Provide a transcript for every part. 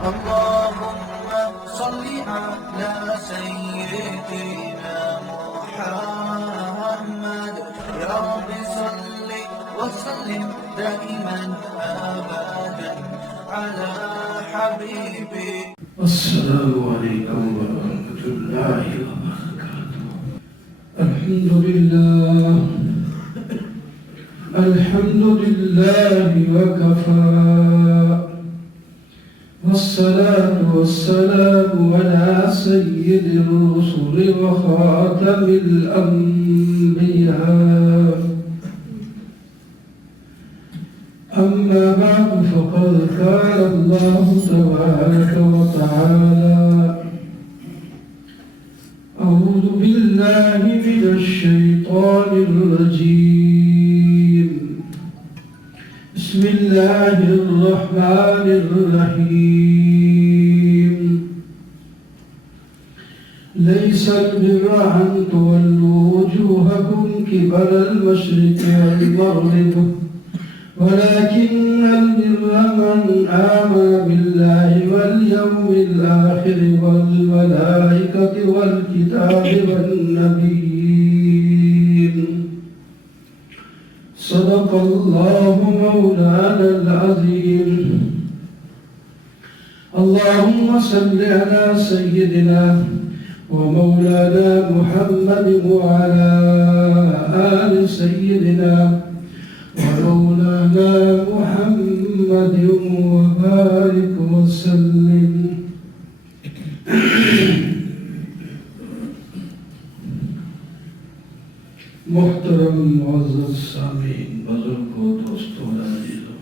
اللهم صل على سيدنا محمد يا رب صل وسلم دائما أبدا على حبيبي. السلام عليكم ورحمة الله وبركاته. الحمد لله وكفى، والصلاة والسلام على سيد الرسل وخاتم الأنبياء. أما بعد، فقد قال الله تبارك وتعالى: أعوذ بالله من الشيطان الرجيم، بسم الله الرحمن الرحيم. ليس البر أن تولوا وجوهكم قبل المشرق والمغرب، ولكن البر من آمن بالله واليوم الآخر والملائكة والكتاب والنبيين. صدق الله مولانا العظيم. اللهم صل على سيدنا ومولانا محمد وعلى آل سيدنا ومولانا محمد وبارك وسلم. محترم معزز سامعین، بزرگوں، دوستوں، عزیزوں،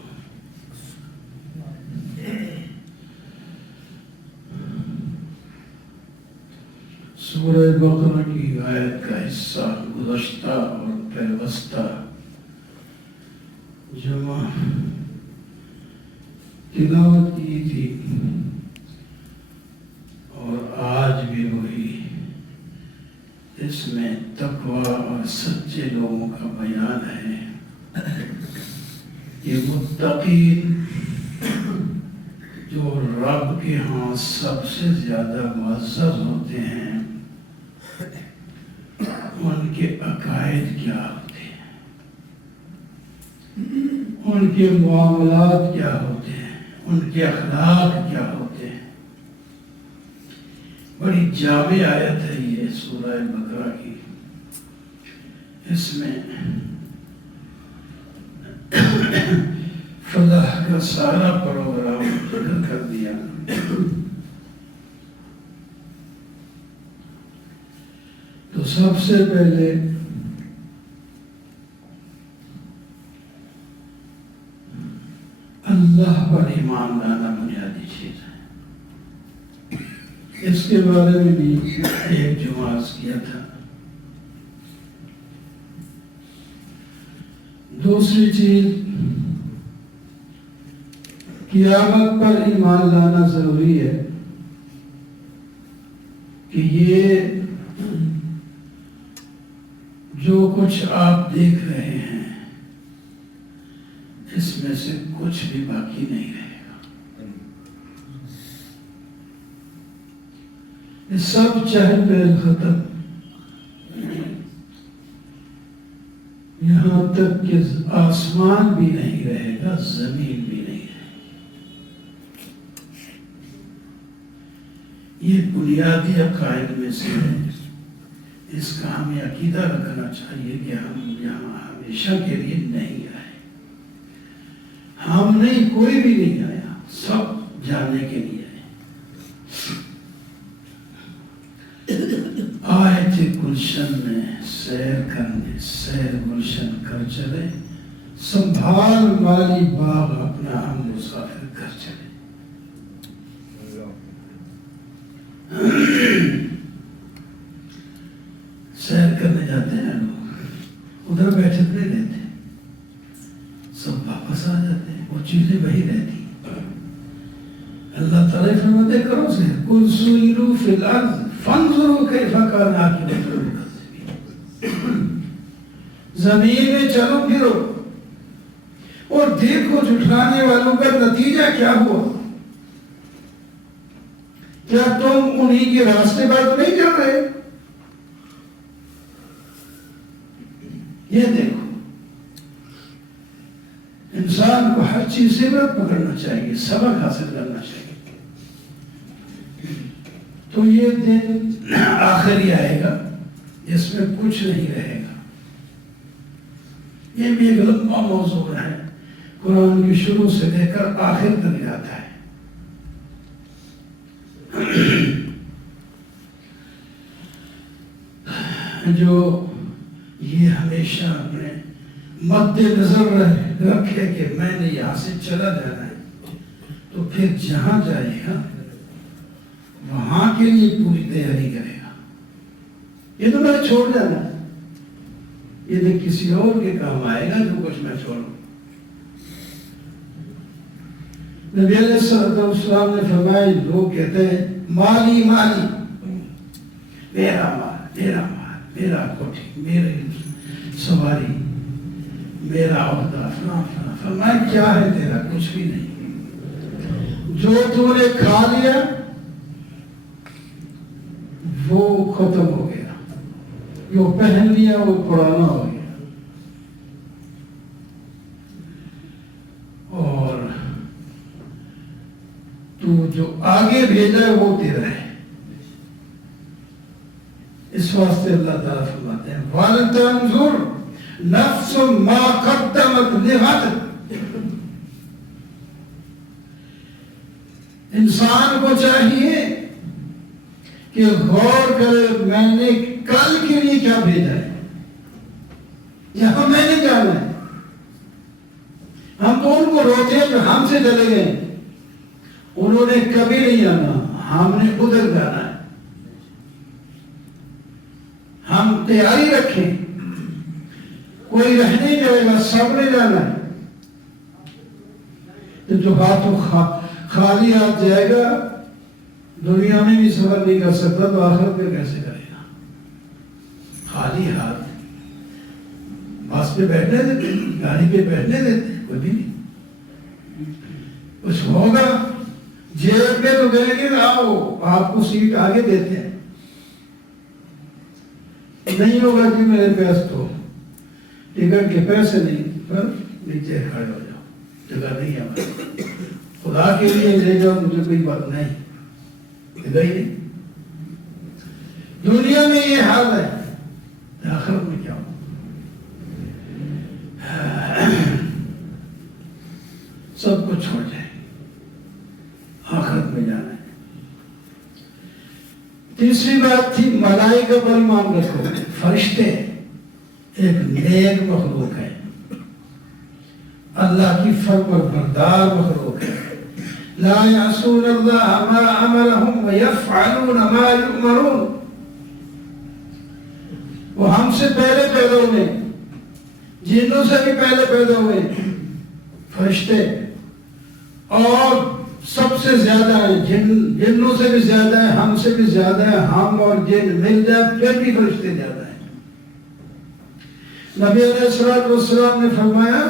سورہ بقرہ کی آیت کا حصہ گزشتہ اور پیوستہ جمع تلاوت کی تھی، اور آج بھی وہی. اس میں تقویٰ اور سچے لوگوں کا بیان ہے. یہ متقین جو رب کے ہاں سب سے زیادہ معزز ہوتے ہیں، ان کے عقائد کیا ہوتے ہیں، ان کے معاملات کیا ہوتے ہیں، ان کے اخلاق کیا ہوتے ہیں. بڑی جامع آیت ہے یہ سورہ بقرہ کی. اس میں فلاح کا سارا پروگرام ذکر کر دیا. تو سب سے پہلے اللہ پر ایمان لانا بنیادی چیز ہے. اس کے بارے میں بھی ایک جمعہ کیا تھا. دوسری چیز، قیامت پر ایمان لانا ضروری ہے کہ یہ جو کچھ آپ دیکھ رہے ہیں، اس میں سے کچھ بھی باقی نہیں رہے گا. یہ سب چہل پہل ختم، یہاں تک کہ آسمان بھی نہیں رہے گا، زمین بھی نہیں رہے گی. یہ بنیادی عقائد میں سے ہے. اس کا ہمیں عقیدہ رکھنا چاہیے کہ ہم یہاں ہمیشہ کے لیے نہیں آئے. ہم نہیں، کوئی بھی نہیں آیا، سب جانے کے لیے آئے تھے. گلشن میں سیر کرنے، سیر گلشن کر چلے، سنبھال والی باغ اپنا ہم مسافر کر چلے. سیر کرنے جاتے ہیں لوگ، ادھر بیٹھے نہیں رہتے، سب واپس آ جاتے ہیں. وہ چیزیں وہی رہتی. اللہ تعالیٰ فرماتے کرو سے قل سیروا فی الارض فانظروا کیف کان عاقبۃ المکذبین. زمین میں چلو پھرو اور دیکھو جھٹلانے والوں کا نتیجہ کیا ہوا. کیا تم انہی کے راستے پر تو نہیں چل رہے؟ یہ دیکھو، انسان کو ہر چیز سے پکڑنا چاہیے، سبق حاصل کرنا چاہیے. تو یہ دن آخری آئے گا جس میں کچھ نہیں رہے گا. یہ بھی ایک لمبا موضوع ہے، قرآن کی شروع سے لے کر آخر تک جاتا ہے. جو یہ ہمیشہ اپنے مد نظر رکھے کہ میں نے یہاں سے چلا جانا ہے، تو پھر جہاں جائے گا وہاں کے لیے پوری تیاری کرے گا. یہ تو میں نے چھوڑ جانا ہے، یہ تو کسی اور کے کام آئے گا جو کچھ میں چھوڑوں. نبی علیہ السلام نے فرمایا، لوگ کہتے ہیں مالی مالی، میرا مال میرا مال، میرا کوٹھی، میری سواری، میرا عہدہ، فلاں فلاں. فرمایا کیا ہے تیرا؟ کچھ بھی نہیں. جو تو نے کھا لیا وہ ختم ہو گیا، جو پہن لیا وہ پرانا ہو گیا. اور تو جو آگے بھیجا ہے وہ تیرا ہے. اس واسطے اللہ تعالیٰ فرماتے ہیں وَلْتَنْظُرْ نَفْسٌ مَا قَدَّمَتْ لِغَدٍ. انسان کو چاہیے کہ غور کرے میں نے کل کے لیے کیا بھیجا ہے، یہاں میں نے جانا ہے. ہم تو ان کو روتے ہیں کہ ہم سے چلے گئے، انہوں نے کبھی نہیں آنا، ہم نے ادھر جانا ہے. ہم تیاری رکھیں، کوئی رہ نہیں جائے گا، سب نے جانا ہے. تو جو ہاتھوں خالی ہاتھ جائے گا دنیا میں بھی سفر نہیں کر سکتا، تو آخرت میں کیسے کرے گا؟ خالی ہاتھ بس پہ بیٹھنے دیتے، گاڑی پہ بیٹھنے دیتے، کوئی بھی نہیں. کچھ ہوگا جیب میں تو کہیں گے آؤ آپ کو سیٹ آگے دیتے ہیں. نہیں ہوگا کہ میرے پیس تو ٹکٹ کے پیسے نہیں، پر نیچے کھڑے ہو جاؤ، جگہ نہیں ہے ہماری، خدا کے لیے لے جاؤ، مجھے کوئی بات نہیں. گئی دنیا میں یہ حال ہے، آخرت میں کیا ہو؟ سب کو چھوڑ جائے، آخرت میں جانا ہے. تیسری بات تھی ملائکہ پر ایمان رکھو. فرشتے ایک نیک مخلوق ہے، اللہ کی فرمانبردار مخلوق ہے. لا يعصون الله ما امرهم ويفعلون ما يؤمرون. وہ ہم سے پہلے پیدا ہوئے، جنوں سے بھی پہلے پیدا ہوئے فرشتے، اور سب سے زیادہ ہیں، جنوں سے بھی زیادہ ہیں، ہم سے بھی زیادہ ہیں. ہم اور جن مل جائے پھر بھی فرشتے زیادہ ہیں. نبی علیہ السلام نے فرمایا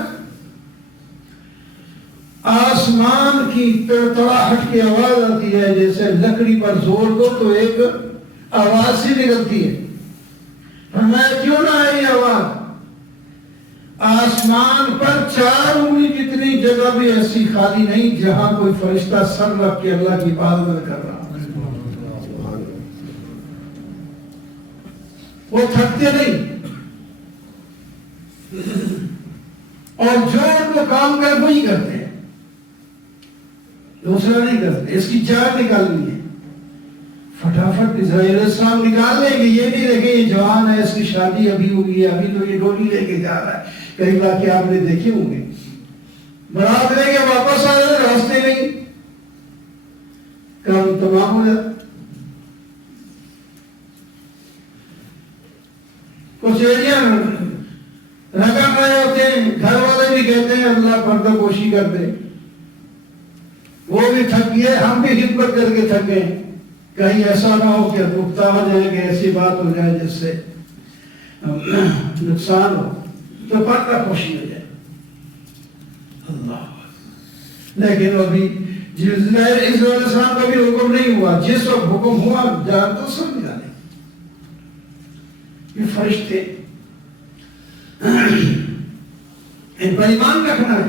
آسمان کی تڑتڑاہٹ کی آواز آتی ہے، جیسے لکڑی پر زور دو تو ایک آواز سی نکلتی ہے. فرمایا کیوں نہ آئی آواز؟ آسمان پر 4 انگلی جتنی جگہ بھی ایسی خالی نہیں جہاں کوئی فرشتہ سر رکھ کے اللہ کی عبادت کر رہا. وہ تھکتے نہیں، اور جو ان کو کام کر وہی کرتے ہیں، دوسرا نہیں کرتے. اس کی جان نکالنی ہے، فٹافٹ اسرائیل علیہ السلام نکال لیں گے. یہ نہیں دیکھیں یہ جوان ہے، اس کی شادی ابھی ہوئی ہے، ابھی تو یہ ڈولی لے کے جا رہا ہے. کئی واقعے آپ نے دیکھے ہوں گے، برات لے کے واپس آ رہے راستے نہیں، کام تمام ہو جاتا. کچھ ایریا رقم رہے ہوتے ہیں، گھر والے بھی کہتے ہیں اللہ پردہ پوشی کر دے، وہ بھی تھک گئے، ہم بھی خدمت کر کے تھک گئے. کہیں ایسا نہ ہو کہ نقطہ ہو جائے کہ ایسی بات ہو جائے جس سے نقصان ہو، تو پردہ پوشی ہو جائے. اللہ لیکن ابھی عیسیٰ علیہ السلام کا بھی حکم نہیں ہوا، جس وقت حکم ہوا جان تو سب نکالے. یہ فرشتے ان پر ایمان رکھنا ہے.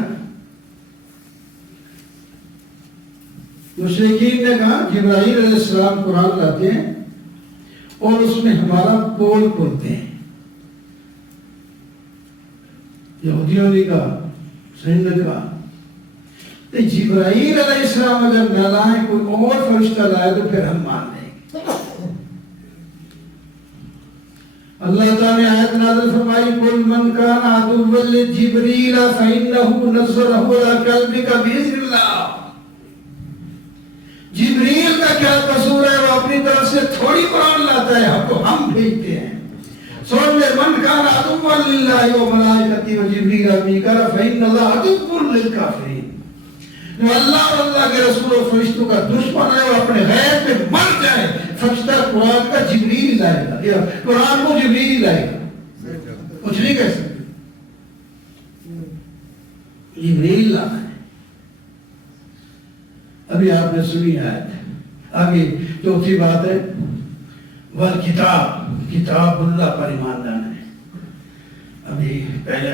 مشرکین نے کہا جبرائیل علیہ السلام قرآن لاتے ہیں اور اس میں ہمارا بول بولتے ہیں. یہودیوں نے کہا، سند نے کہا تو جبرائیل علیہ السلام اگر نہ لائیں، کوئی اور فرشتہ لائے تو پھر ہم مان لیں گے. اللہ تعالی نے آیت نازل فرمائی قل من کان عدوا لجبریل فإنه نزله على قلبك بإذن اللہ. جبریل کا کیا قصور ہے؟ وہ اپنی طرف سے تھوڑی قرآن لاتا ہے، ہم کو ہم بھیجتے ہیں. سن لے من کان عدوا للہ وملائکتہ وجبریل ومیکائیل فإن اللہ عدو للکافرین. جو اللہ اور اللہ کے رسول و فرشتوں کا دشمن ہے وہ اپنے غیر پہ مر جائے. فرشتہ قرآن کا جبریل لائے گا، یا قرآن کو جبریل لائے گا، کچھ نہیں کہہ سکتے. جبریل لانا ہے. ابھی آپ نے سنی آیت. آگے چوتھی بات ہے والکتاب، کتاب اللہ پر ایمان لانا ہے. ابھی پہلے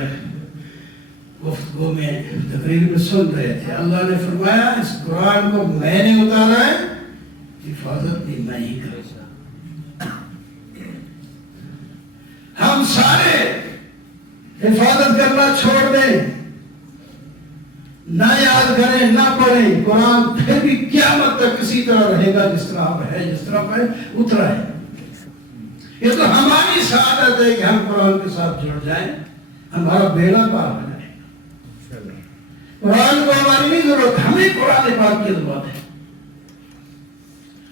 گفتگو میں تقریر میں سن رہے تھے، اللہ نے فرمایا اس قرآن کو میں نے اتارا ہے، حفاظت بھی میں ہی کروں گا. ہم سارے حفاظت کرنا چھوڑ دیں، نہ یاد کریں، نہ پڑھیں قرآن، پھر بھی قیامت تک اسی طرح رہے گا جس طرح اب ہے، جس طرح پہ اترا ہے. یہ تو ہماری سعادت ہے کہ ہم قرآن کے ساتھ جڑ جائیں، ہمارا بیڑا پار ہو جائے. قرآن کو ہماری نہیں ضرورت، ہمیں قرآن پاک کی ضرورت ہے.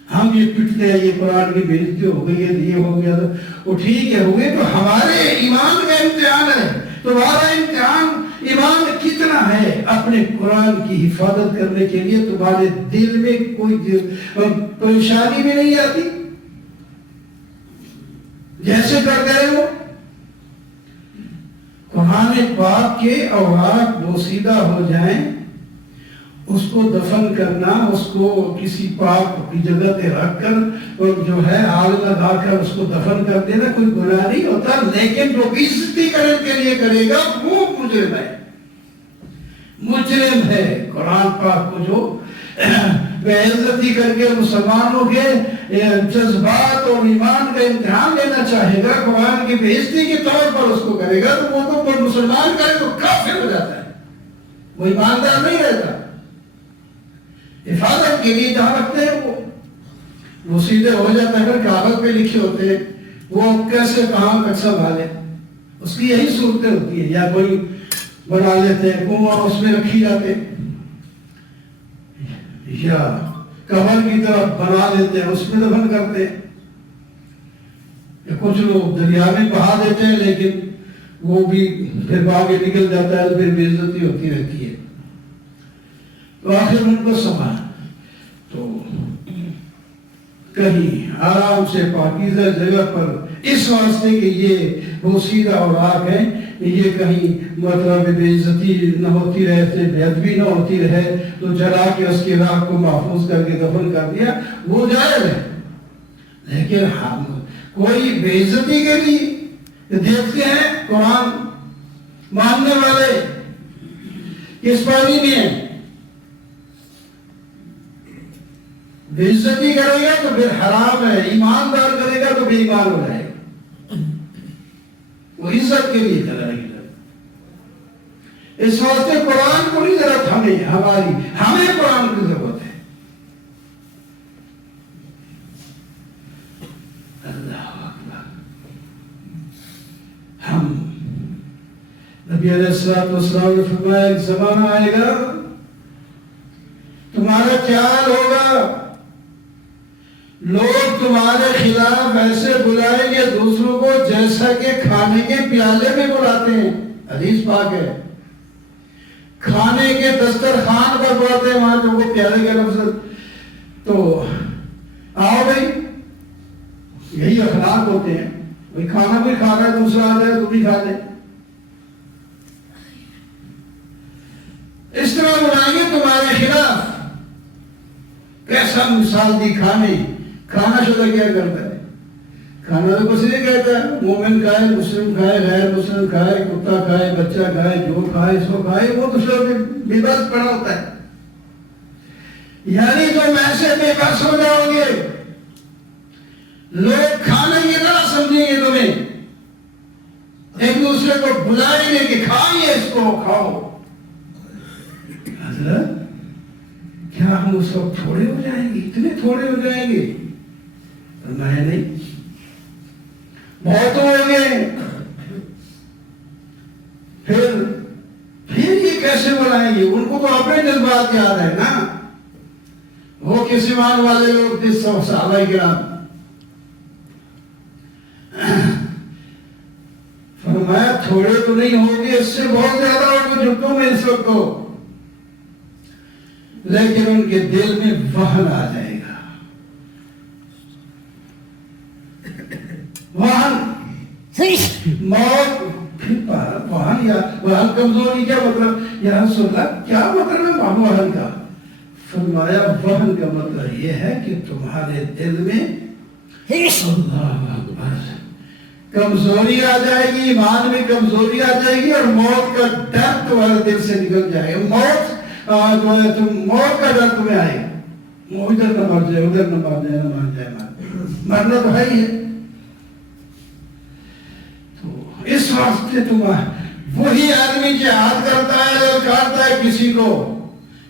ہم یہ پٹتے ہیں یہ قرآن کی بےعزتی ہو گئی ہے، یہ ہو گیا، وہ ٹھیک ہے ہو گئی، تو ہمارے ایمان کا امتحان ہے. تمہارا امتحان ایمان کتنا ہے. اپنے قرآن کی حفاظت کرنے کے لیے تمہارے دل میں کوئی پریشانی بھی نہیں آتی، جیسے کر گئے ہو. قرآن پاک کے اوراق بوسیدہ ہو جائیں، اس کو دفن کرنا، اس کو کسی پاک کی جگہ پہ رکھ کر اور جو ہے آگ لگا کر اس کو دفن کر دینا کوئی گناہ نہیں ہوتا. لیکن جو بےعزتی کرنے کے لیے کرے گا وہ مجرم ہے، مجرم ہے. قرآن پاک کو جو بے عزتی کر کے مسلمانوں کے جذبات اور ایمان کا امتحان لینا چاہے گا، قرآن کی بے عزتی کے طور پر اس کو کرے گا، تو وہ تو مسلمان کرے تو کافر ہو جاتا ہے، وہ ایماندار نہیں رہتا. حفاظت کے لیے جہاں رکھتے ہیں وہ سیدھے ہو جاتا ہے. اگر کاغذ پہ لکھے ہوتے ہیں وہ کیسے کہاں تک سنبھالے، اس کی یہی صورتیں ہوتی ہیں. یا کوئی بنا لیتے ہیں کنواں، اس میں رکھی جاتے، یا قبر کی طرف بنا لیتے ہیں، اس میں دفن کرتے ہیں. یا کچھ لوگ دریا میں بہا دیتے ہیں، لیکن وہ بھی پھر آگے نکل جاتا ہے، پھر بے عزتی ہوتی رہتی ہے. تو آخر ان کو سنبھالا تو کہیں آرام سے پاکیزہ جگہ پر، اس واسطے کہ یہ بوسیدہ اوراق ہے، یہ کہیں مطلب بے عزتی نہ ہوتی رہے، بے ادبی نہ ہوتی رہے، تو جلا کے اس کی راہ کو محفوظ کر کے دفن کر دیا، وہ جائز ہے. لیکن ہم کوئی بے عزتی کے لیے دیکھتے ہیں قرآن ماننے والے کس پانی میں ہیں، بے عزتی کرے گا تو پھر حرام ہے، ایماندار کرے گا تو بے ایمان ہو جائے گا. وہ عزت کے لیے کرے گا. اس واسطے قرآن کو نہیں ضرورت ہمیں، ہمیں قرآن کی ضرورت ہے. اللہ اکبر. ہم نبی علیہ السلام نے فرمایا ایک زمانہ آئے گا تمہارا خیال ہوگا لوگ تمہارے خلاف ایسے بلائیں گے دوسروں کو جیسا کہ کھانے کے پیالے میں بلاتے ہیں. حدیث پاک ہے. کھانے کے دسترخوان پر بلاتے ہیں، وہاں جو پیالے کے لفظ، تو آؤ بھائی، یہی اخلاق ہوتے ہیں. بھائی کھانا بھی کھا رہا ہے، دوسرا آ جائے تو بھی کھا لے. اس طرح بلائیں گے تمہارے خلاف. کیسا مثال دی کھانا شدہ کیا کرتا ہے؟ کھانا تو کچھ نہیں کہتا ہے، مومن کھائے، مسلم کھائے، غیر مسلم کھائے، کتا کھائے، بچہ کھائے، جو کھائے سو کھائے، وہ تو سب بے بس پڑا ہوتا ہے۔ یعنی تم ایسے بے بس ہو جاؤ گے، لوگ کھانا کی طرح سمجھیں گے تمہیں، ایک دوسرے کو بلائیں گے کہ کھائیے اس کو، کھاؤ۔ حضرت کیا ہم اس وقت تھوڑے ہو جائیں گے؟ اتنے تھوڑے ہو جائیں گے؟ فرمایا نہیں، بہت ہو گئے۔ پھر یہ کیسے بلائیں گے؟ ان کو تو اپنے جذبات یاد ہے نا، وہ کس ایمان والے لوگ تھے صحابہ کرام۔ فرمایا تھوڑے تو نہیں ہوں گے، اس سے بہت زیادہ ان کو جھٹوں میں اس وقت ہو، لیکن ان کے دل میں وہن آ جائے گا۔ وہن موت، وہن کمزوری کیا مطلب؟ یا رسول اللہ کیا مطلب ہے وہن کا؟ فرمایا وہن کا مطلب یہ ہے کہ تمہارے دل میں اللہ اکبر کمزوری آ جائے گی، ایمان میں کمزوری آ جائے گی، اور موت کا ڈر تمہارے دل سے نکل جائے گا۔ موت کا ڈر تمہیں آئے گا، ادھر نہ مر جائے، ادھر نہ مر جائے، نہ مر جائے، مرنا تو ہے ہی ہے۔ تو اس واسطے تم وہی آدمی جہاد کرتا ہے، للکارتا ہے کسی کو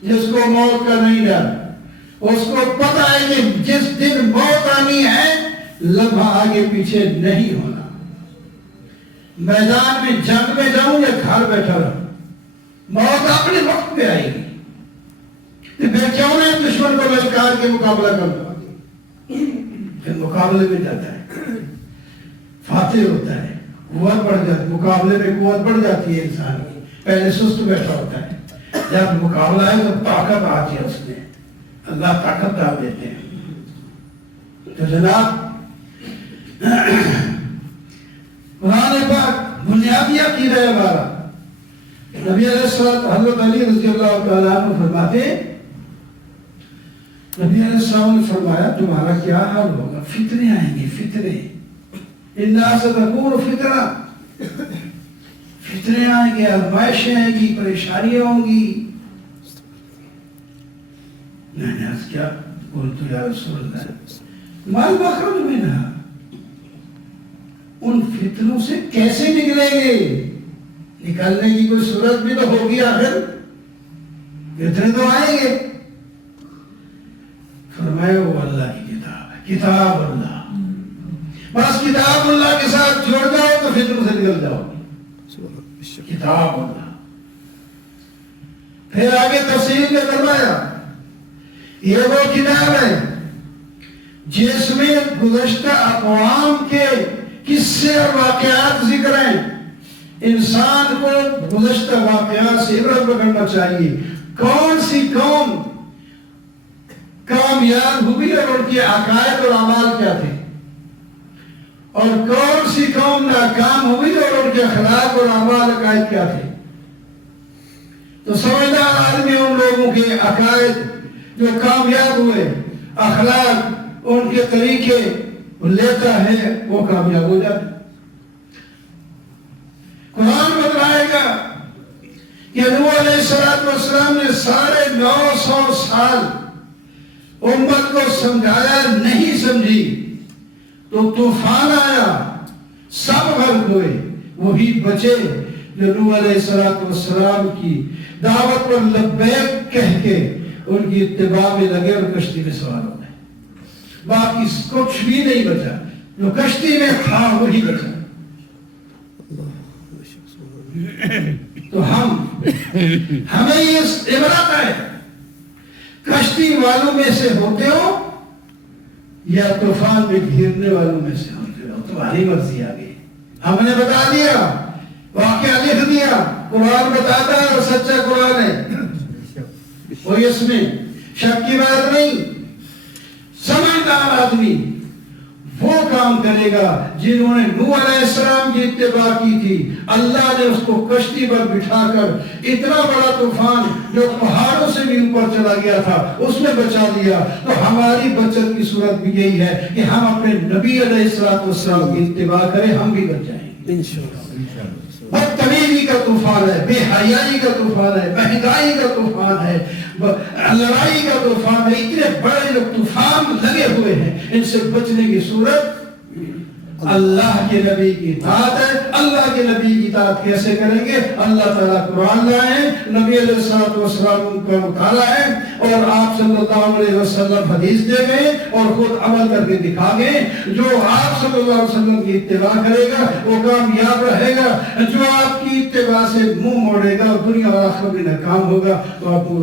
جس کو موت کا نہیں ڈر، اس کو پتا ہے کہ جس دن موت آنی ہے لمحہ آگے پیچھے نہیں ہونا، میدان میں جنگ میں جاؤں یا گھر بیٹھا رہوں، موت اپنے وقت پہ آئے گی۔ تو پھر کیوں نہیں دشمن کو للکار کے مقابلہ کرتا؟ پھر مقابلے میں جاتا ہے، فاتح ہوتا ہے، قوت بڑھ جاتی، مقابلے میں قوت بڑھ جاتی ہے انسان کی۔ پہلے سست بیٹھا ہوتا ہے، جب مقابلہ ہے تو طاقت آتی ہے اس میں، اللہ طاقت ڈال دیتے ہیں۔ تو جناب قرآن پاک بنیادی عقیدہ ہے ہمارا۔ نبی علیہ السلام حضرت علی رضی اللہ تعالیٰ عنہ فرماتے، نبی علیہ السلام نے فرمایا تمہارا کیا حال ہوگا؟ فتنے آئیں گے، فتنے، اِنَّا سَتَكُونُ فِتْنَةً، فتنے آئیں گے، آزمائشیں آئیں گی، پریشانیاں ہوں گی۔ میں نے عرض کیا، قلت یا رسول اللہ ما المخرج منها، ان فتنوں سے کیسے نکلیں گے؟ نکلنے کی کوئی صورت بھی تو ہوگی، آخر فتنے تو آئیں گے۔ فرمایا وہ اللہ کی کتاب ہے، کتاب اللہ، بس کتاب اللہ کے ساتھ جڑ جاؤ تو فتنوں سے نکل جاؤ، کتاب اللہ۔ پھر آگے تفصیل میں فرمایا یہ وہ کتاب ہے جس میں گزشتہ اقوام کے قصے اور واقعات ذکر ہیں، انسان کو گزشتہ واقعات سے عبرت پکڑنا چاہیے۔ کون سی قوم کامیاب ہوئی اور ان کے عقائد اور اعمال کیا تھے، اور کون سی قوم ناکام ہوئی اور ان کے اخلاق اور اعمال عقائد کیا تھے۔ تو سمجھدار آدمی ان لوگوں کے عقائد جو کامیاب ہوئے، اخلاق، ان کے طریقے لیتا ہے، وہ کامیاب ہو جاتا ہے۔ قرآن بتلائے گا کہ نوح علیہ السلام نے 950 سال امت کو سمجھایا، نہیں سمجھی تو طوفان آیا، سب غرق ہوئے، وہی بچے جو نوح علیہ السلام کی دعوت پر لبیک کہہ کے ان کی اتباع میں لگے اور کشتی میں سوار ہو گئے۔ باقی کچھ بھی نہیں بچا، جو کشتی میں تھا وہی بچا۔ تو ہمیں یہ عبرت ہے، کشتی والوں میں سے ہوتے ہو یا طوفان میں گھیرنے والوں میں سے ہوتے ہو، تمہاری مرضی آگے۔ ہم نے بتا دیا، واقعہ لکھ دیا، قرآن بتاتا ہے اور سچا قرآن ہے، کوئی اس میں شک کی بات نہیں۔ سمجھدار آدمی وہ کام کرے گا جنہوں نے نوح علیہ السلام کی اتباع کی تھی. اللہ نے اس کو کشتی پر بٹھا کر اتنا بڑا طوفان جو پہاڑوں سے بھی اوپر چلا گیا تھا اس میں بچا لیا. تو ہماری بچت کی صورت بھی یہی ہے کہ ہم اپنے نبی علیہ السلام کی اتباع کریں, ہم بھی بچ جائیں گے انشاءاللہ. بدتمیزی کا طوفان ہے, بے حیائی کا طوفان ہے, مہنگائی کا طوفان ہے, لڑائی کا طوفان ہے. اتنے بڑے جو طوفان لگے ہوئے ہیں, ان سے بچنے کی صورت اللہ کے نبی کی اطاعت ہے. اللہ کے نبی کی اطاعت کیسے کریں گے؟ اللہ تعالیٰ قرآن لائیں, نبی علیہ السلام کا مطالعہ ہے, اور آپ صلی اللہ علیہ وسلم حدیث دے گئے اور خود عمل کر کے دکھا گئے. جو آپ صلی اللہ علیہ وسلم کی اتباع کرے گا وہ کامیاب رہے گا. جو آپ کی اتباع سے منہ موڑے گا اور دنیا اور آخرت میں ناکام ہوگا. تو آپ کو